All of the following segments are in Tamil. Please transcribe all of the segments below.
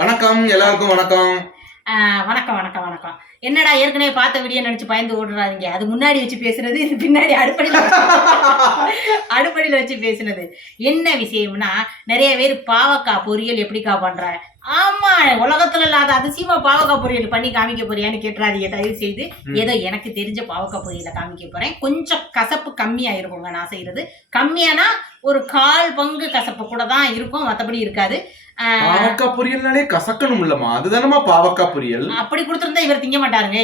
வணக்கம் எல்லாருக்கும் வணக்கம். வணக்கம் வணக்கம் வணக்கம். என்னடா ஏற்கனவே பார்த்த வீடியோ நினைச்சு பயந்து ஓடுறாதீங்க. அது முன்னாடி வச்சு பேசுறது, இது பின்னாடி அடுப்படியில் வச்சு பேசுனது. என்ன விஷயம்னா, நிறைய பேர் பாவக்காய் பொரியல் எப்படிக்கா பண்ற? ஆமா, உலகத்துல இல்லாத அதிசயமா பாவக்காய் பொரியல் பண்ணி காமிக்க போறியான்னு கேட்டுறாதீங்க தயவு செய்து. ஏதோ எனக்கு தெரிஞ்ச பாவக்காய் பொரியலை காமிக்க போறேன். கொஞ்சம் கசப்பு கம்மியா இருக்குங்க நான் செய்யறது. கம்மியானா ஒரு 1/4 பங்கு கசப்பு கூட தான் இருக்கும், மற்றபடி இருக்காது. பாவக்காய் பொரியல்னாலே கசக்கணும் இல்லமா, அதுதானமா பாவக்காய் பொரியல். அப்படி கொடுத்துருந்தா இவர் திங்க மாட்டாருங்க.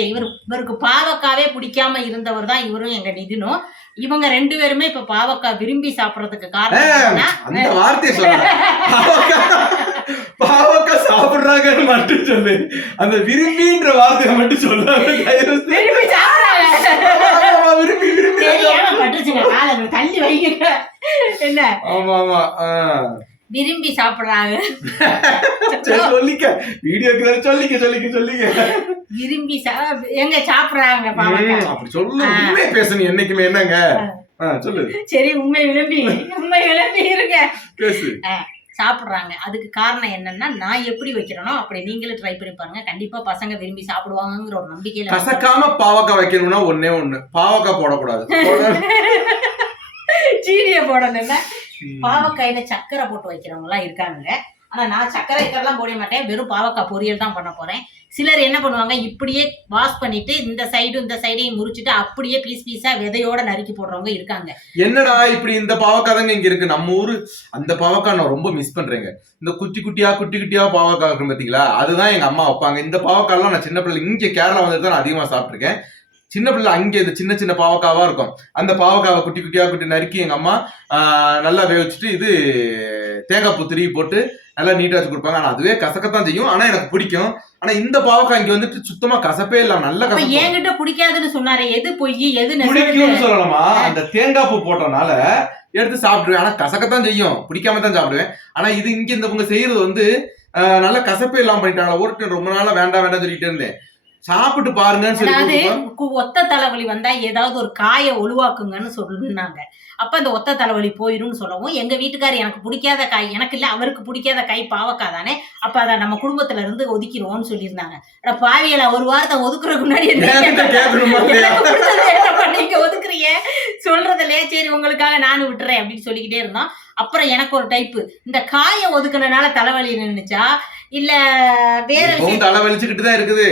இவருக்கு பாவக்காவே பிடிக்காம இருந்தவர் தான் இவரும் எங்க நிதினும். இவங்க 2 பேருமே இப்ப பாவக்காய் விரும்பி சாப்பிடறதுக்கு காரணம் அந்த வார்த்தையை சொல்ல, பாவக்காய் சாப்பிடுறாங்கன்னு மட்டும் சொல்லு, அந்த விரும்பின்ற வார்த்தையை மட்டும் சொல்ல. விரும்பி விரும்பி பட்டுச்சுங்க, தள்ளி வைக்க என்ன. ஆமா ஆமா, விரும்பி சாப்பிடுறாங்க. சொல்லிக்க, வீடியோக்கு சொல்லிக்க சொல்லிக்க சொல்லிக்க. விரும்பி எங்க சாப்பிடுறாங்க பாவக்காய். அப்படி சொல்லு, உண்மை பேசணும் என்னைக்குமே. என்னங்க சொல்லு. சரி, உண்மை விளம்பி இருங்க பேசு. சாப்பிடுறாங்க. அதுக்கு காரணம் என்னன்னா, நான் எப்படி வைக்கிறேனோ அப்படி நீங்களும் ட்ரை பண்ணி பாருங்க. கண்டிப்பா பசங்க விரும்பி சாப்பிடுவாங்கிற ஒரு நம்பிக்கையில. கசக்காம பாவக்காய் வைக்கணும்னா ஒண்ணே ஒண்ணு, பாவக்காய் போடக்கூடாது, சீனிய போடணும். பாவக்காயில சக்கரை போட்டு வைக்கிறவங்க எல்லாம் இருக்காங்க. ஆனா நான் சக்கரை இதெல்லாம் போட மாட்டேன், வெறும் பாவக்காய் பொரியல் தான் பண்ண போறேன். சிலர் என்ன பண்ணுவாங்க, இப்படியே வாஷ் பண்ணிட்டு இந்த சைடையும் முறிச்சுட்டு அப்படியே பீஸ் பீஸா விதையோட நறுக்கி போடுறவங்க இருக்காங்க. என்னடா இப்படி இந்த பாவக்காய் தாங்க இங்க இருக்கு நம்ம ஊரு. அந்த பாவக்காய் நான் ரொம்ப மிஸ் பண்றேங்க. இந்த குட்டி குட்டியா பாவக்காய் இருக்கும் பாத்தீங்களா, அதுதான் எங்க அம்மா வைப்பாங்க. இந்த பாவக்காய் எல்லாம் நான் சின்ன பிள்ளை இங்க கேரளா வந்துட்டு தான் நான் அதிகமா சாப்பிட்டுருக்கேன். சின்ன பிள்ளை அங்கே இந்த சின்ன சின்ன பாவக்காவா இருக்கும். அந்த பாவக்காவை குட்டி குட்டி நறுக்கி எங்க அம்மா நல்லா வேவிச்சுட்டு இது தேங்காய் பூ திருவி போட்டு நல்லா நீட்டா வச்சு கொடுப்பாங்க. ஆனா அதுவே கசக்கத்தான் செய்யும், ஆனா எனக்கு பிடிக்கும். ஆனா இந்த பாவக்காய் இங்க வந்துட்டு சுத்தமா கசப்பே இல்லாம நல்ல கசப்பு. என்கிட்ட பிடிக்காதுன்னு சொன்னாரு, எது பொய் எது பிடிக்கும்னு சொல்லலாமா? அந்த தேங்காய் பூ போட்டனால எடுத்து சாப்பிடுவேன், ஆனா கசக்கத்தான் செய்யும், பிடிக்காம தான் சாப்பிடுவேன். ஆனா இது இங்க இவங்க செய்யறது வந்து நல்லா கசப்பே இல்லாம பண்ணிட்டாங்களா. ஒரு ரொம்ப நாளா வேண்டாம் சொல்லிட்டு இருந்தேன், சாப்பிட்டு பாருங்கன்னு சொல்லி. ஒத்த தலைவலி வந்தா ஏதாவது ஒரு காயை ஒழுவாக்குங்கன்னு சொன்னாங்க. அப்ப அந்த ஒத்த தலைவலி போயிரும்னு சொல்லவும், எங்க வீட்டுக்காரர் எனக்கு பிடிக்காத காய், எனக்கு இல்ல அவருக்கு பிடிக்காத காய் பாவக்காய் தானே, அப்ப அதை நம்ம குடும்பத்துல இருந்து ஒதுக்கிடுவோம்னு சொல்லியிருந்தாங்க. பாவியல ஒரு வாரத்தை ஒதுக்குறதுக்கு முன்னாடி நீங்க ஒதுக்குறீங்க சொல்றதுல, சரி உங்களுக்காக நானும் விட்டுறேன் அப்படின்னு சொல்லிக்கிட்டே இருந்தோம். அப்புறம் எனக்கு ஒரு டைப்பு, இந்த காயை ஒதுக்குனனால தலைவலி நின்னுச்சா இல்ல வேற தலைவலிச்சுக்கிட்டு தான் இருக்குது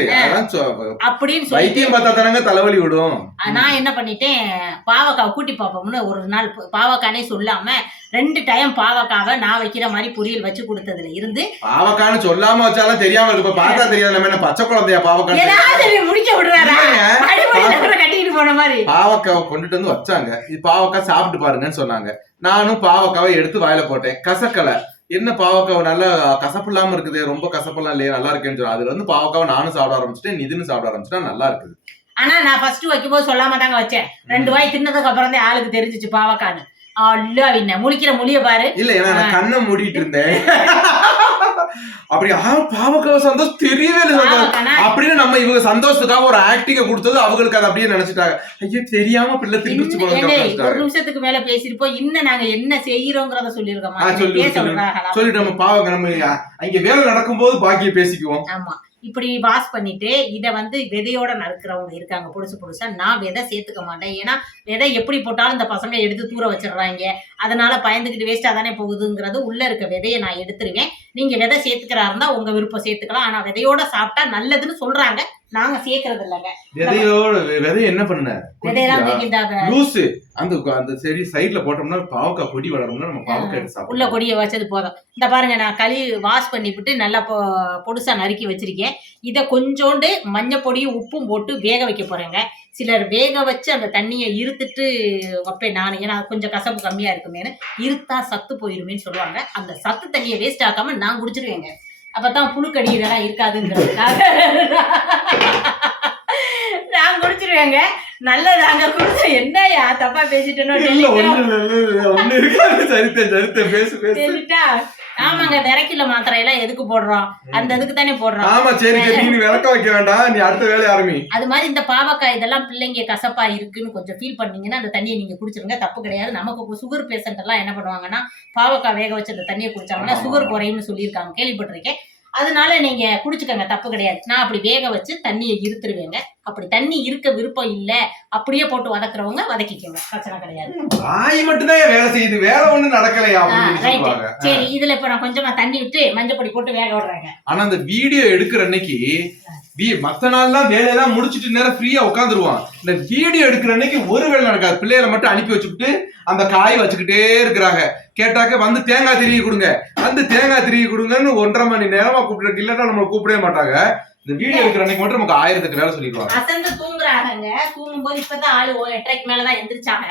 அப்படின்னு வைத்தியம் பார்த்தா தானங்க தலைவலி விடும். நான் என்ன பண்ணிட்டேன், பாவக்காய் கூட்டி பாப்போம்னு ஒரு நாள் பாவக்கானே சொல்லாம 2 டைம் பாவக்காவை நான் வைக்கிற மாதிரி பொரியல் வச்சு கொடுத்ததுல இருந்து, பாவக்கான்னு சொல்லாம வச்சாலும் தெரியாம இருக்கு, பார்த்தா தெரியாது நம்ம என்ன பச்சை குழந்தையா பாவக்காய் முடிக்க விடுறாரா கட்டிட்டு போன மாதிரி. பாவக்காவை கொண்டுட்டு வந்து வச்சாங்க, இது பாவக்காய் சாப்பிட்டு பாருங்கன்னு சொன்னாங்க. நானும் பாவக்காவை எடுத்து வாயில போட்டேன், கசக்கலை. என்ன பாவக்காவை நல்லா கசப்பு இல்லாம இருக்குது, ரொம்ப கசப்பெல்லாம் இல்லையா, நல்லா இருக்குன்னு சொன்னா. அதுல வந்து பாவக்காவை நானும் சாப்பிட ஆரம்பிச்சுட்டேன், நிதினு சாப்பிட ஆரம்பிச்சுட்டா நல்லா இருக்குது. ஆனா நான் ஃபர்ஸ்ட் வைக்கும்போது சொல்லாம தாங்க வச்சேன். 2 வாய் தின்னதுக்கு அப்புறம் தான் ஆளுக்கு தெரிஞ்சிச்சு பாவக்கான்னு. முழிக்கிற மொழிய பாரு. இல்ல, ஏன்னா நான் கண்ணை மூடிட்டு இருந்தேன். அப்படி பாவக்காவை சந்தோஷம் தெரியவே இல்லை அப்படின்னு நம்ம இவங்க சந்தோஷத்துக்காக ஒரு ஆக்டிங்க கொடுத்தது, அவங்களுக்கு அதை அப்படியே நினைச்சிட்டாங்க. ஐயோ தெரியாம பிள்ளை திருப்பிச்சு போறாங்க. 1 நிமிஷத்துக்கு மேல பேசிருப்போம், இன்னும் நாங்க என்ன செய்யறோங்கிறத சொல்லிருக்கோம். சொல்லிட்டு நம்ம பாவக்காய் நம்ம அங்க வேலை நடக்கும் போது பாக்கிய பேசிக்குவோம். ஆமா, இப்படி வாஷ் பண்ணிட்டு இதை வந்து விதையோட நறுக்கிறவங்க இருக்காங்க பொடுசா. நான் விதை சேர்த்துக்க மாட்டேன், ஏன்னா விதை எப்படி போட்டாலும் இந்த பசங்க எடுத்து தூர வச்சிடுறாங்க. அதனால பயந்துக்கிட்டு வேஸ்டா தானே போகுதுங்கிறது, உள்ள இருக்க விதையை நான் எடுத்துருவேன். நீங்க விதை சேர்த்துக்கிறா இருந்தா உங்க விருப்பம் சேர்த்துக்கலாம், ஆனா விதையோட சாப்பிட்டா நல்லதுன்னு சொல்றாங்க. நாங்க சேர்க்கறது இல்லங்க. விதை என்ன பண்ண லூசு, அந்த செடி சைடுல போட்டோம்னா பாவக்காய் கொடி வளரும்னா நம்ம பாவக்காய் எடுத்து சாப்பிடுவோம். உள்ள கொடியை வச்சது போதும். இந்த பாருங்க, நான் வாஷ் பண்ணிவிட்டு நல்லா பொடுசா நறுக்கி வச்சிருக்கேன். இதை கொஞ்சோண்டு மஞ்சப்பொடியும் உப்பும் போட்டு வேக வைக்க போறேங்க. சிலர் வேக வச்சு அந்த தண்ணியை இருத்துட்டு வைப்பேன் நான், ஏன்னா கொஞ்சம் கசப்பு கம்மியா இருக்குமேனு. இருத்தா சத்து போயிருமேன்னு சொல்லுவாங்க. அந்த சத்து தண்ணியை வேஸ்ட் ஆக்காம நான் குடிச்சிருவேங்க. அப்பதான் புழுக்கடி இதெல்லாம் இருக்காதுங்கிறதுக்காக நான் குடிச்சிருவேங்க. நல்லதாங்க குடிச்ச. என்னையா தப்பா பேசிட்டேனோ சொல்லிட்டா. ஆமாங்க, விரைக்கில மாத்திரை எல்லாம் எதுக்கு போடுறோம், அந்த இதுக்கு தானே போடுறோம். ஆமா சரி, நீ விளக்க வைக்க வேண்டாம், நீ அடுத்த வேலைய ஆரம்பி. அது மாதிரி இந்த பாவக்காய் இதெல்லாம் பிள்ளைங்க கசப்பா இருக்குன்னு கொஞ்சம் ஃபீல் பண்ணீங்கன்னா அந்த தண்ணியை நீங்க குடிச்சிருங்க, தப்பு கிடையாது. நமக்கு சுகர் பேஷண்ட் எல்லாம் என்ன பண்ணுவாங்கன்னா, பாவக்காய் வேக வச்சு அந்த தண்ணியை குடிச்சாங்கன்னா சுகர் குறையும்னு சொல்லியிருக்காங்க, கேள்விப்பட்டிருக்கேன். அதனால நீங்க குடிச்சுக்கங்க, தப்பு கிடையாது. நான் அப்படி வேக வச்சு தண்ணியை இருத்துருவேங்க. அப்படி தண்ணி இருக்க விருப்பம் இல்ல, அப்படியே போட்டு வதக்குறவங்க வதக்கிக்கோங்க, பிரச்சனை கிடையாது. வாய் மட்டும் தான் வேலை செய்யுது, வேற ஒண்ணு நடக்கலையா அப்படின்னு சொல்லுவாங்க. சரி, இதுல இப்ப நான் கொஞ்சமா தண்ணி விட்டு மஞ்சள் பொடி போட்டு வேக விடுறேங்க. ஆனா அந்த வீடியோ எடுக்கிற அன்னைக்கு மத்த நாள்லாம் வேலையெல்லாம் முடிச்சுட்டு நேரம் ஃப்ரீயா உட்காந்துருவான். இந்த வீடியோ எடுக்கிற அன்னைக்கு ஒரு வேலை நடக்காது. பிள்ளைகளை மட்டும் அனுப்பி வச்சுக்கிட்டு அந்த காய் வச்சுக்கிட்டே இருக்கிறாங்க. கேட்டாக்க வந்து தேங்காய் திருவி கொடுங்க, வந்து தேங்காய் திருவி கொடுங்கன்னு 1.5 மணி நேரமா கூப்பிட்டு, இல்லன்னா நம்மளை கூப்பிடவே மாட்டாங்க. இந்த வீடியோ எடுக்கிற அன்னைக்கு மட்டும் நமக்கு 1000 வேலை சொல்லிடுவாங்க. அசந்து தூங்குறாங்க. தூங்கும்போது இப்பதான் ஆளு 8:30 மேலதான் எந்திரிச்சாங்க.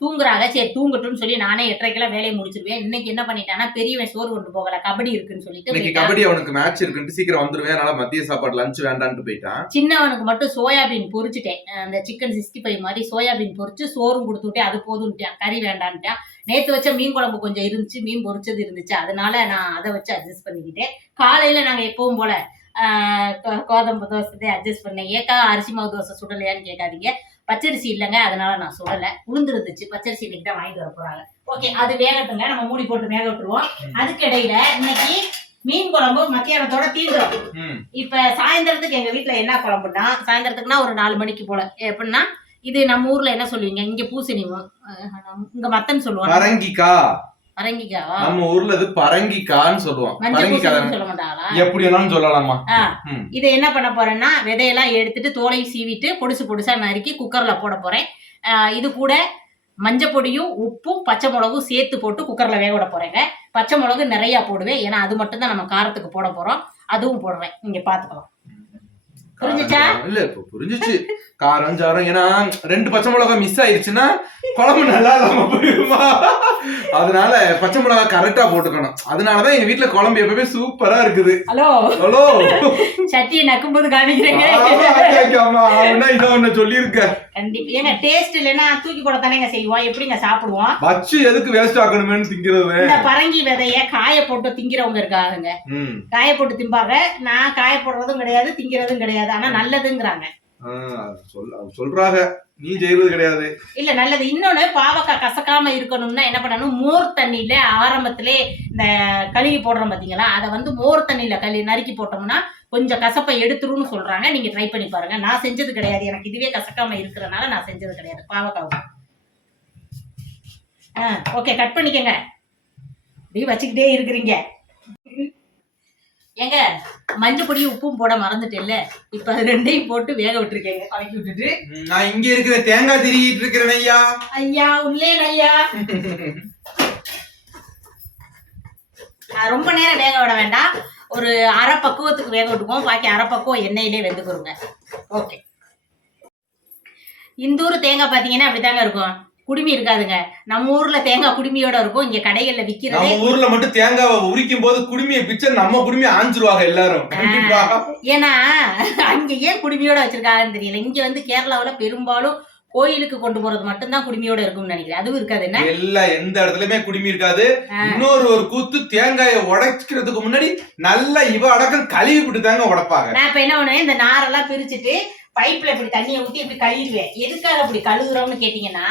தூங்குறாங்க. சரி தூங்கட்டும்னு சொல்லி நானே 8:30 வேலையை முடிச்சிருவேன். இன்னைக்கு என்ன பண்ணிட்டானா, பெரியவன் சோறு கொண்டு போகல, கபடி இருக்குன்னு சொல்லிட்டு இன்னைக்கு கபடி அவனுக்கு மேட்ச் இருக்குன்னு சீக்கிரம் வந்துருவேன், அதனால மதிய சாப்பாடு லஞ்ச் வேண்டான்ட்டு போயிட்டான். சின்னவனுக்கு மட்டும் சோயாபீன் பொரிச்சுட்டேன். அந்த சிக்கன் 65 மாதிரி சோயாபீன் பொரிச்சு சோறும் கொடுத்துட்டேன். அது போதும்ட்டான், கறி வேண்டான்ட்டான். நேத்து வச்ச மீன் குழம்பு கொஞ்சம் இருந்துச்சு, மீன் பொரிச்சது இருந்துச்சு, அதனால நான் அதை வச்சு அட்ஜஸ்ட் பண்ணிக்கிட்டேன். காலையில நாங்க எப்பவும் போல கோதம்பு தோசை அட்ஜஸ்ட் பண்ணேன். ஏக்கா அரிசி மாவு தோசை சுடலையான்னு கேட்காதீங்க, பச்சரிசி இல்லைங்க, அதனால நான் சுடலை. உளுந்து இருந்துச்சு, பச்சரிசி இன்னைக்கு தான் வாங்கிட்டு வர போறாங்க. ஓகே, அது வேகட்டுங்க, நம்ம மூடி போட்டு வேக விட்டுருவோம். அதுக்கு இடையில இன்னைக்கு மீன் குழம்பு மத்தியானத்தோட தீந்துடும். இப்ப சாயந்தரத்துக்கு எங்க வீட்டுல என்ன குழம்புன்னா, சாயந்தரத்துக்குன்னா ஒரு 4 மணிக்கு போல, எப்படின்னா இது நம்ம ஊர்ல என்ன சொல்லுவீங்க, இங்க பூசணி, இங்க மத்தன்னு சொல்லுவாங்க, பரங்கிக்காவா, நம்ம ஊர்ல இது பரங்கிக்கான்னு சொல்லுவோம். சொல்ல மாட்டாங்களா? எப்படி வேணாலும் சொல்லலாமா. இதை என்ன பண்ண போறேன்னா, விதையெல்லாம் எடுத்துட்டு தோலையும் சீவிட்டு பொடுசா நறுக்கி குக்கர்ல போட போறேன். இது கூட மஞ்சள் பொடியும் உப்பும் பச்சை மிளகும் சேர்த்து போட்டு குக்கர்ல வேக விட போறேங்க. பச்சை மிளகு நிறைய போடுவேன், ஏன்னா அது மட்டும் தான் நம்ம காரத்துக்கு போட போறோம். அதுவும் போடுறேன், இங்க பாத்துக்கலாம். புரிஞ்சுச்சா? இல்ல இப்ப புரிஞ்சுச்சு. காரம் சாரம், ஏன்னா 2 பச்சை மிளகாய் மிஸ் ஆயிடுச்சுன்னா குழம்பு நல்லா இல்லாம போயிருமா, அதனால பச்சை மிளகாய் கரெக்டா போட்டுக்கணும். அதனாலதான் எங்க வீட்டுல குழம்பு எப்பவுமே சூப்பரா இருக்குது. ஹலோ ஹலோ, சட்டியை நக்கும்போது காமிக்கிறேங்க. இதை ஒண்ணு சொல்லிருக்க. கண்டிப்பா ஏங்க, டேஸ்ட் இல்லைன்னா தூக்கி போட தானேங்க செய்வோம், எப்படிங்க சாப்பிடுவோம்? வச்சு எதுக்கு வேஸ்ட் ஆக்கணுமேனு திங்கிறது. இந்த பரங்கி விதைய காய போட்டு திங்கிறவங்க இருக்காங்க, காய போட்டு திம்பாங்க. நான் காய போடுறதும் கிடையாது, திங்கிறதும் கிடையாது, ஆனா நல்லதுங்கிறாங்க. சொல்றாங்க, நீ செய்வது கிடையாது. இல்ல நல்லது. இன்னொன்னு, பாவக்காய் கசக்காம இருக்கணும்னா என்ன பண்ணணும், மோர் தண்ணியில ஆரம்பத்திலே இந்த கழுவி போடுறோம் பாத்தீங்களா, அதை வந்து மோர் தண்ணியில நறுக்கி போட்டோம்னா கொஞ்சம் கசப்பை எடுத்துருன்னு சொல்றாங்க. நீங்க ட்ரை பண்ணி பாருங்க. நான் செஞ்சது கிடையாது, எனக்கு இதுவே கசக்காம இருக்கிறதுனால நான் செஞ்சது கிடையாது பாவக்காய். ஓகே, கட் பண்ணிக்கங்க. இப்படி வச்சுக்கிட்டே இருக்கிறீங்க. ஏங்க, மஞ்சள் பொடியும் உப்பும் போட மறந்துட்டேன்ல, இப்ப அது 2ஐயும் போட்டு வேக விட்டுருக்கேங்க, கலக்கி விட்டுட்டு. நான் இங்க இருக்கிற தேங்காய் திருவிட்டு இருக்கிறேன் ஐயா. ஐயா உள்ளே ஐயா. ரொம்ப நேரம் வேக விட வேண்டாம், ஒரு அரை பக்குவத்துக்கு வேக விட்டுக்குவோம், பாக்கி அரை பக்குவம் எண்ணெயிலே வெந்துக்குருங்க. ஓகே, இந்த ஊர் தேங்காய் பாத்தீங்கன்னா அப்படித்தாங்க இருக்கும், குடுமி இருக்காதுங்க. நம்ம ஊர்ல தேங்காய் குடுமியோட இருக்கும், இங்க கடைகள்ல விக்கிறது. நம்ம ஊர்ல மட்டும் தேங்காவை உரிக்கும் போது குடுமியை பிச்சை நம்ம குடுமி ஆஞ்சிருவாங்க எல்லாரும். ஏன்னா அங்க ஏன் குடுமியோட வச்சிருக்காங்கன்னு தெரியல. இங்க வந்து கேரளாவுல பெரும்பாலும் கோயிலுக்கு கொண்டு போறது மட்டும்தான் குடுமியோட இருக்கும்னு நினைக்கிறேன். அதுவும் இருக்காது. என்ன எல்லாம் எந்த இடத்துலயுமே குடுமி இருக்காது. இன்னொரு ஒரு கூத்து, தேங்காயை உடைக்கிறதுக்கு முன்னாடி நல்லா இவ அடக்கம் கழுவி விட்டு தாங்க உடைப்பாங்க. நான் இப்ப என்ன பண்ணுவேன், இந்த நாரெல்லாம் பிரிச்சுட்டு பைப்ல இப்படி தண்ணியை ஊத்தி இப்படி கழுவிடுவேன். எதுக்காக அப்படி கழுவுறோம்னு கேட்டீங்கன்னா,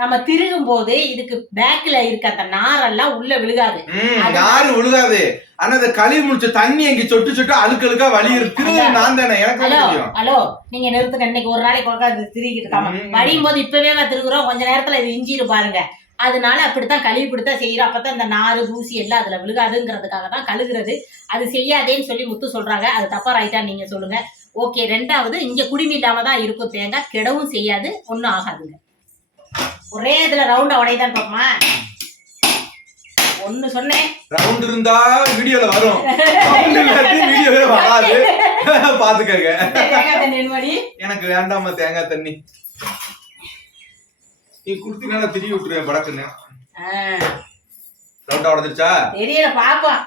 நம்ம திருகும் போது இதுக்கு பேக்ல இருக்க அந்த நாரெல்லாம் உள்ள விழுகாது. நார் விழுகாது, ஆனா அந்த கழுவி முடிச்ச தண்ணி எங்க சொட்டு சொட்டு அழுக்கழுக்கா வலி இருக்கு. நான் தானே, எனக்கு தெரியும். ஹலோ, நீங்க நிறுத்துங்க. இன்னைக்கு ஒரு நாளைக்கு உட்காந்து திருகிட்டு இருக்காம வடியும் போது இப்பவே திருகுறோம், கொஞ்ச நேரத்துல இது இஞ்சிரு பாருங்க. அதனால அப்படித்தான் கழுவி பிடித்தான் செய்யறோம். அப்பதான் இந்த நாறு தூசி எல்லாம் அதுல விழுகாதுங்கிறதுக்காக தான் கழுகுறது. அது செய்யாதேன்னு சொல்லி முத்து சொல்றாங்க. அது தப்பா ரைட்டான்னு நீங்க சொல்லுங்க. ஓகே, 2வது, இங்க குடுமி இல்லாம தான் இருக்கும் தேங்காய், கெடவும் செய்யாது, ஒன்னும் ஆகாதுங்க. ஒரே இதுல ரவுண்டா உடையதான் பாப்பமா. ஒண்ணு சொன்னேன், ரவுண்ட் இருந்தா வீடியோல வரும், வீடியோல வராது, பாத்துக்கங்க. தேங்காய் தண்ணி வேணுமாடி? எனக்கு வேண்டாமா தேங்காய் தண்ணி, நீ குடுத்தீங்கன்னா திரும்பி விட்டுருவேன் படக்குன்னு. ரவுண்டா உடஞ்சிருச்சா தெரியல, பாப்போம்.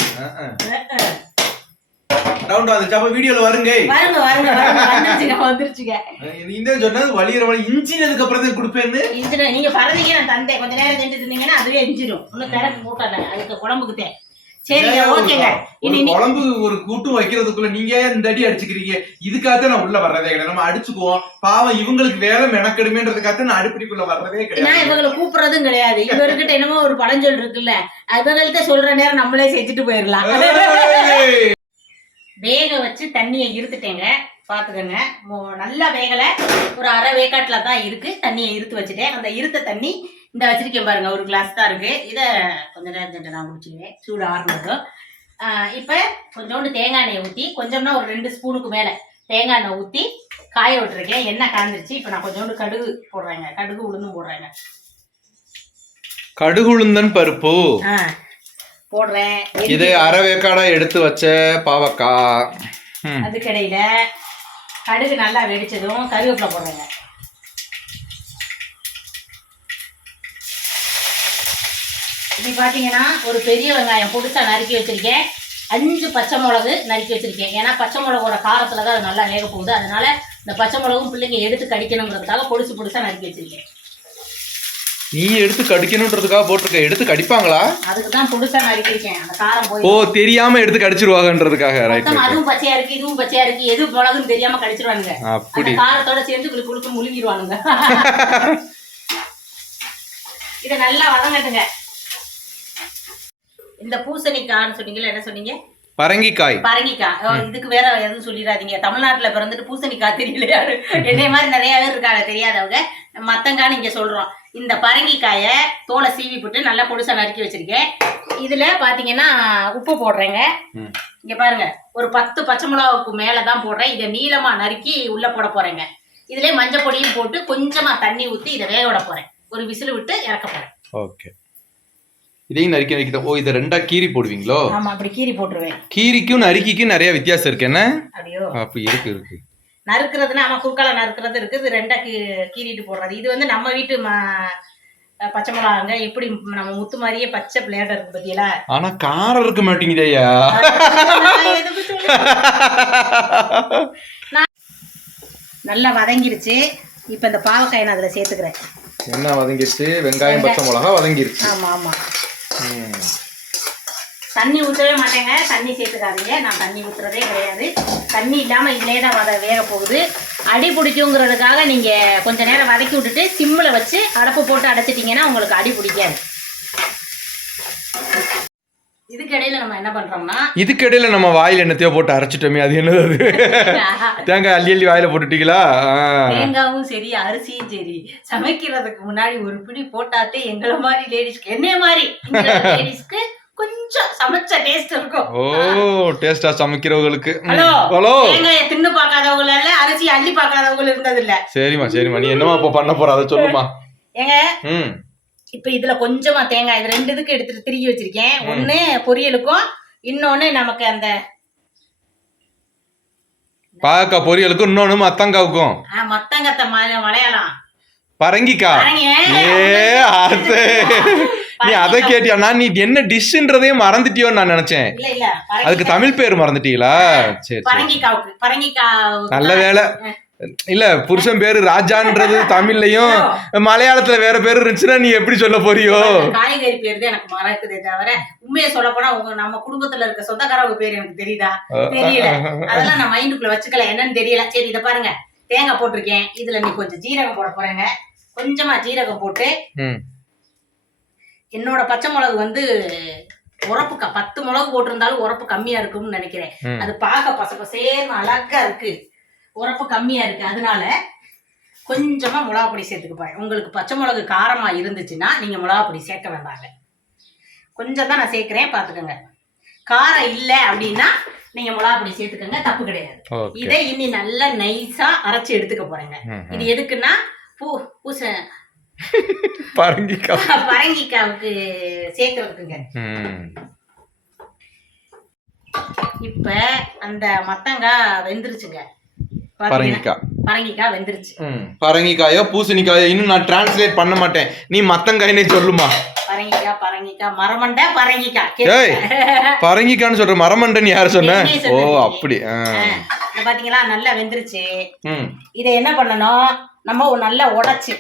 ரவுண்டா வந்துச்சா, அப்ப வீடியோல வருங்க. வந்துருச்சுங்க. இந்த சொன்னது வலியுற வலி இன்ஜினதுக்கு அப்புறம் தான் கொடுப்பேன்னு. இன்ஜின் நீங்க பறந்தீங்க, நான் தந்தேன். கொஞ்ச நேரம் செஞ்சு இருந்தீங்கன்னா அதுவே இன்ஜிரும். ஒன்னும் திறக்கு மூட்டல, அதுக்கு குழம்புக்கு தே. சரிங்க, ஓகேங்க. இனி குழம்பு ஒரு கூட்டு வைக்கிறதுக்குள்ள நீங்க இந்த அடி அடிச்சுக்கிறீங்க. இதுக்காக நான் உள்ள வர்றதே கிடையாது. நம்ம அடிச்சுக்குவோம், பாவம் இவங்களுக்கு வேலை மெனக்கெடுமேன்றதுக்காக நான் அடுப்படிக்குள்ள வர்றதே கிடையாது. நான் இவங்களை கூப்பிடுறதும் கிடையாது. இவர்கிட்ட என்னமோ ஒரு பழஞ்சொல் இருக்குல்ல, இவங்கள்ட்ட சொல்ற நேரம் நம்மளே செஞ்சுட்டு போயிடலாம். வேக வச்சு தண்ணியை இருத்துட்டேங்க. பார்த்துக்கோங்க, நல்லா வேகலை, ஒரு அரை வேக்காட்டில் தான் இருக்குது. தண்ணியை இருத்து வச்சுட்டேன். அந்த இருத்த தண்ணி இந்த வச்சிருக்கேன் பாருங்கள், ஒரு கிளாஸ் தான் இருக்குது. இதை கொஞ்சம் நேரம் நான் குடிச்சிடுவேன், சூடு ஆறுனதும். இப்போ கொஞ்சோண்டு தேங்காய் எண்ணெயை ஊற்றி, கொஞ்சம்னா ஒரு 2 ஸ்பூனுக்கு மேலே தேங்காய் எண்ணெய் ஊற்றி காய விட்டுருக்கேன். எண்ணெய் காய்ஞ்சிருச்சு. இப்போ நான் கொஞ்சோண்டு கடுகு போடுறேங்க, கடுகு உளுந்தும் போடுறேங்க. கடுகு உளுந்தன் பருப்பு போடுறேன். இது அரை வேக்காடா எடுத்து வச்ச பாவக்காய். அதுக்கடையில கடுகு நல்லா வெடிச்சதும் கருவேப்பிலை போடுறேங்க. இப்படி பார்த்தீங்கன்னா ஒரு பெரிய வெங்காயம் பொடிசா நறுக்கி வச்சிருக்கேன். 5 பச்சை மிளகு நறுக்கி வச்சிருக்கேன். ஏன்னா பச்சை மிளகோட காரத்துல தான் அது நல்லா வேக போகுது. அதனால இந்த பச்சை மிளகும் பிள்ளைங்க எடுத்து கடிக்கணுங்கிறதுக்காக பொடிசா நறுக்கி வச்சிருக்கேன். நீ எடுத்து கடிக்கணும்ன்றதுக்காக போட்டிருக்க, எடுத்து கடிப்பாங்களா? அதுக்கு தான் பொடிசா நறுக்கிருக்கேன். அந்த காரம் போய் ஓ, தெரியாம எடுத்து கடிச்சிருவாங்கன்றதுக்காக. ரைட். அதுவும் பச்சையா இருக்கு, இதுவும் பச்சையா இருக்கு, எது மிளகுன்னு தெரியாம கடிச்சிருவானுங்க. அந்த காரத்தோட சேர்ந்து குளுக்கு முழுங்கிடுவானுங்க. இதை நல்லா வதங்கட்டுங்க. இந்த பூசணிக்காய்னு சொன்னீங்கல்ல, என்ன சொன்னீங்க? பரங்கிக்காய். பரங்கிக்காய். இதுக்கு வேற எதுவும் சொல்லிடாதீங்க. தமிழ்நாட்டுல பிறந்துட்டு பூசணிக்காய் தெரியலையா? என்னைய மாதிரி நிறைய பேர் இருக்காங்க தெரியாதவங்க. மத்தங்கான்னு இங்க சொல்றோம். இந்த பரங்கிக்காயை தோலை சீவி போட்டு நல்லா பொடிசா நறுக்கி வச்சிருக்கேன். இதுல பாத்தீங்கன்னா உப்பு போடுறேங்க. இங்க பாருங்க, ஒரு 10 பச்சை மிளகாவுக்கு மேலதான் போடுறேன். இதை நீளமா நறுக்கி உள்ள போட போறேங்க. இதுல மஞ்சள் பொடியும் போட்டு கொஞ்சமா தண்ணி ஊத்தி இதை வேக விட போறேன். ஒரு விசில் விட்டு இறக்க போறேன். ஓகே. இதையும் நறுக்கி நறுக்கிதான். ஓ, இதை 2ஆ கீரி போடுவீங்களோ? ஆமா, அப்படி கீரி போட்டுருவேன். கீரிக்கும் நறுக்கிக்கும் நிறைய வித்தியாசம் இருக்கு என்ன? அப்படியோ? அப்படி இருக்கு. நறுக்கிறதுனா ஆமா, குறுக்கால நறுக்கிறது இருக்கு, இது 2ஆ கீறிட்டு போடுறது. இது வந்து நம்ம வீட்டு பச்சை மிளகாங்க. எப்படி நம்ம முத்து மாதிரியே பச்சை பிளேட் இருக்கு பத்தியில. ஆனா காரம் இருக்க மாட்டேங்குதையா? நல்லா வதங்கிருச்சு. இப்ப இந்த பாவக்காய் நான் அதுல சேர்த்துக்கிறேன். என்ன வதங்கிருச்சு? வெங்காயம் பச்சை மிளகா வதங்கிருச்சு. ஆமா. தண்ணி ஊற்றவே மாட்டேங்க, தண்ணி சேர்த்துக்காதீங்க. நான் தண்ணி ஊற்றுறதே கிடையாது. தண்ணி இல்லாமல் இதுலேயே தான் வேக போகுது. அடி பிடிக்குங்கிறதுக்காக நீங்கள் கொஞ்ச நேரம் வதக்கி விட்டுட்டு சிம்மில் வச்சு அடப்பு போட்டு அடைச்சிட்டிங்கன்னா உங்களுக்கு அடி பிடிக்காது. இதுக்கிடையில நம்ம என்ன பண்ணுறோம்னா, இதுக்கிடையில நம்ம வாயில் என்னத்தையோ போட்டு அரைச்சிட்டோமே, அது என்னது? தேங்காய் அள்ளி வாயில போட்டுட்டீங்களா? தேங்காயும் சரி, அரிசியும் சரி, சமைக்கிறதுக்கு முன்னாடி ஒரு பிடி போட்டாட்டு எங்களை மாதிரி லேடிஸ்க்கு, என்னைய மாதிரி லேடிஸ்க்கு கொஞ்சம் சமைச்ச டேஸ்ட் இருக்கும். ஓ, டேஸ்டா சமைக்கிறவங்களுக்கு. ஹலோ, தேங்காயை தின்னு பார்க்காதவங்கள இல்ல, அரிசி அள்ளி பார்க்காதவங்க இருந்தது இல்ல. சரிம்மா, நீ என்னமா இப்ப பண்ண போற, அதை சொல்லுமா. ஏங்க, இப்ப இதுல கொஞ்சமா தேங்காய், இது 2 இதுக்கு எடுத்துட்டு திருகி வச்சிருக்கேன். ஒண்ணு பொரியலுக்கும், இன்னொன்னு நமக்கு அந்த பாவக்காய் பொரியலுக்கும், இன்னொன்னு மத்தங்காவுக்கும். மத்தங்கத்தை மலையாளம் பரங்கிக்காய். நீ அதை கேட்டியா? நான் நீ என்ன டிஷ்ன்றதே மறந்துட்டியோன்னு நான் நினைச்சேன். அதுக்கு தமிழ் பேர் மறந்துட்டீங்களா? சரி, பரங்கிக்காய். நல்ல வேலை. இல்ல, புருஷன் பேரு ராஜான்றது தமிழ்லயும் மலையாளத்துல வேற பேரு இருந்துச்சுன்னா நீ எப்படி சொல்ல போறியோ? காய்கறி பேரு தான் எனக்கு மறக்குதே தவிர, உண்மையை சொல்ல போனா நம்ம குடும்பத்துல இருக்க சொந்தக்காரவங்க பேரு எனக்கு தெரியுதா? தெரியல. அதெல்லாம் நான் மைண்டுக்குள்ள வச்சுக்கல, என்னன்னு தெரியல. சரி, இத பாருங்க, தேங்காய் போட்டிருக்கேன். இதுல நீ கொஞ்சம் ஜீரகம் போட போறேங்க. கொஞ்சமா ஜீரகம் போட்டு, என்னோட பச்சை மிளகு வந்து உரப்பு 10 மிளகு போட்டிருந்தாலும் உரப்பு கம்மியா இருக்கும்னு நினைக்கிறேன். அது பார்க்க பசேர்னு அழகா இருக்கு, உரப்பு கம்மியா இருக்கு. அதனால கொஞ்சமா மிளகா பொடி சேர்த்துக்க போறேன். உங்களுக்கு பச்சை மிளகு காரமா இருந்துச்சுன்னா நீங்க மிளகா பொடி சேர்க்க வேண்டாங்க. கொஞ்சம் தான் நான் சேர்க்கிறேன், பாத்துக்கோங்க. காரம் இல்ல அப்படின்னா நீங்க மிளகா பொடி சேர்த்துக்கோங்க, தப்பு கிடையாது. இதை இனி நல்லா நைஸா அரைச்சு எடுத்துக்க போறேங்க. இது எதுக்குன்னா பரங்கிக்காவுக்கு சேர்க்கறதுக்குங்க. இப்ப அந்த மத்தங்காய் வெந்துருச்சுங்க. பரங்கிக்காய் வெந்துருச்சு. பரங்கிக்காயோ பூசணிக்காயோ இன்னும் நான் டிரான்ஸ்லேட் பண்ண மாட்டேன், நீ மத்தங்காய்னே சொல்லுமா. பரங்கிக்காய் மரமண்டை பரங்கிக்காய். பரங்கிக்கான்னு சொல்ற, மரமண்டைன்னு யாரு சொன்ன? ஓ, அப்படி. பாத்தீங்களா, நல்லா வெந்துருச்சு. இதை என்ன பண்ணணும், நம்ம நல்லா உடைச்சு,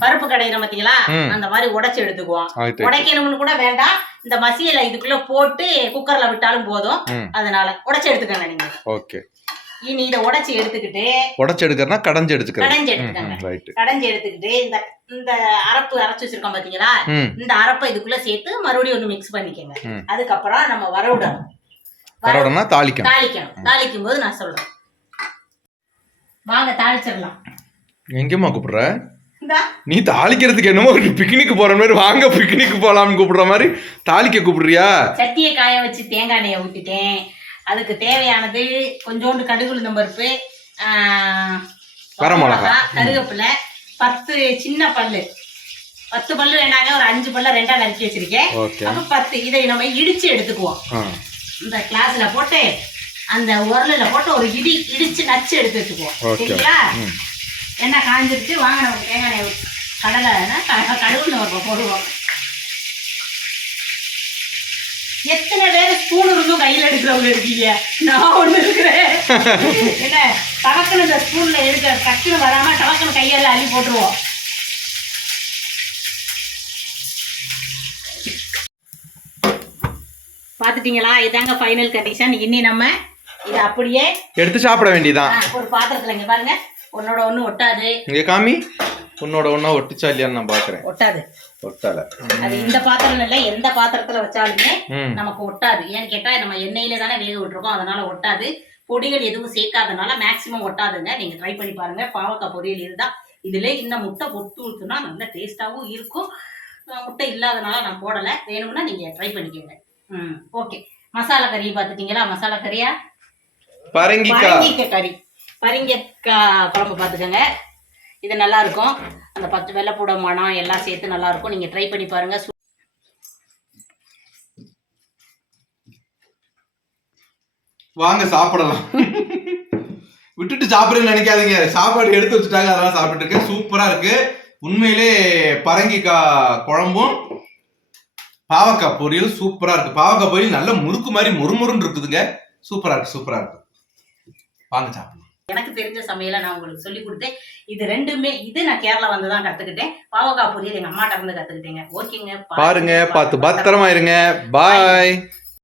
பருப்பு கடையிற பாத்தீங்களா, அந்த மாதிரி உடைச்சு எடுத்துக்குவோம். உடைக்கணும்னு கூட வேண்டாம், இந்த மசியல இதுக்குள்ள போட்டு குக்கர்ல விட்டாலும் போதும். அதனால உடைச்சு எடுத்துக்கங்க நீங்க. ஓகே. இனி இதை உடைச்சு எடுத்துக்கிட்டு, உடைச்சு எடுக்கறனா கடைஞ்சு எடுத்துக்கங்க. கடைஞ்சு எடுத்துக்கிட்டு இந்த அரப்பு அரைச்சு வச்சிருக்கோம் பாத்தீங்களா, இந்த அரப்பை இதுக்குள்ள சேர்த்து மறுபடியும் ஒண்ணு மிக்ஸ் பண்ணிக்கங்க. அதுக்கப்புறம் நம்ம வரவிடணும். பரோடானா தாளிக்கணும். தாளிக்கும் போது நான் சொல்றேன். வாங்க தாளிச்சிடலாம். எங்கேம்மா கூப்பிடுற? இந்தா நீ தாளிக்கிறதுக்கு என்னமோ பிக்னிக் போற மாதிரி, வாங்க பிக்னிக் போலாம்னு கூப்பிடுற மாதிரி தாளிக்க கூப்பிடுறியா? சட்டியை காய வச்சு தேங்காய் எண்ணெயை ஊற்றிட்டேன். அதுக்கு தேவையானது கொஞ்சோண்டு கடுகு உளுந்தம் பருப்பு, வரமிளகா, கருவேப்பிலை, 10 சின்ன பல்லு, 10 பல்லு வேணாங்க, ஒரு 5 பல்ல 2ஆ நறுக்கி வச்சிருக்கேன். அப்ப 10 இதை நம்ம இடிச்சு எடுத்துக்குவோம். இந்த கிளாஸ்ல போட்டு அந்த உரலில் போட்டு ஒரு இடிச்சு நச்சு எடுத்து வச்சுக்குவோம். சரிங்களா? என்ன காஞ்சிருச்சு, வாங்க நமக்கு தேங்காய் எண்ணெய் கடலை கடுகு போடுவோம். எத்தனை பேர் ஸ்பூன் இருந்தும் கையில் எடுக்கிறவங்க இருக்கீங்க, நான் ஒண்ணு இருக்கிறேன். என்ன டவக்குன்னு இந்த ஸ்பூன்ல எடுக்க டக்குன்னு வராம டவக்குன்னு கையெல்லாம் அள்ளி போட்டுருவோம். பாத்துட்டீங்களா? இதாங்க ஃபைனல் கண்டிஷன். இனி நம்ம இதை அப்படியே எடுத்து சாப்பிட வேண்டியதான். ஒரு பாத்திரத்துல. இங்க பாருங்க, ஒன்னோட ஒண்ணு ஒட்டாது. இங்க காமி, உன்னோட ஒண்ணா ஒட்டிச்சா இல்லையான்னு நான் பாக்குறேன். ஒட்டாது. ஒட்டால. அது இந்த பாத்திரம் இல்ல, எந்த பாத்திரத்துல வச்சாலுமே நமக்கு ஒட்டாது. ஏன்னு கேட்டா நம்ம எண்ணெயில தானே வேக விட்டுருக்கோம், அதனால ஒட்டாது. பொடிகள் எதுவும் சேர்க்காதனால மேக்சிமம் ஒட்டாதுங்க. நீங்க ட்ரை பண்ணி பாருங்க. பாவக்காய் பொரியல் இதுதான். இதுல இந்த முட்டை பொட்டு ஊத்துனா நல்ல டேஸ்டாவும் இருக்கும். முட்டை இல்லாதனால நான் போடல. வேணும்னா நீங்க ட்ரை பண்ணிக்கோங்க. ஓகே. மசாலா கறி பாத்துட்டீங்களா? மசாலா கறியா பரங்கிக்காய் கறி, பரங்கிக்காய் குழம்பு பார்த்துக்கோங்க. இது நல்லா இருக்கும். அந்த 10 வெள்ளைப்பூட மணம் எல்லாம் சேர்த்து நல்லா இருக்கும். நீங்க ட்ரை பண்ணி பாருங்க. வாங்க சாப்பிடலாம். விட்டுட்டு சாப்பிடுறேன்னு நினைக்காதீங்க. சாப்பாடு எடுத்து வச்சுட்டாங்க, அதெல்லாம் சாப்பிட்டு இருக்கேன். சூப்பரா இருக்கு. உண்மையிலே பரங்கிக்காய் குழம்பும் பாவக்காய் பொரியல் சூப்பரா இருக்கு. பாவக்காய் பொரியல் நல்ல முறுக்கு மாதிரி மொறுமொறுன்னு இருக்குதுங்க. சூப்பரா இருக்கு, சூப்பரா இருக்கு. வாங்க சாப்பிடலாம். எனக்கு தெரிஞ்ச சமையலை நான் உங்களுக்கு சொல்லி கொடுத்தேன். இது ரெண்டுமே நான் கேரளா வந்து தான் கத்துக்கிட்டேன். பாவக்காய் பொரியல் எங்க அம்மாட்ட இருந்து கத்துக்கிட்டேங்க. ஓகேங்க, பாருங்க, பார்த்து பத்திரமா இருங்க. பாய்.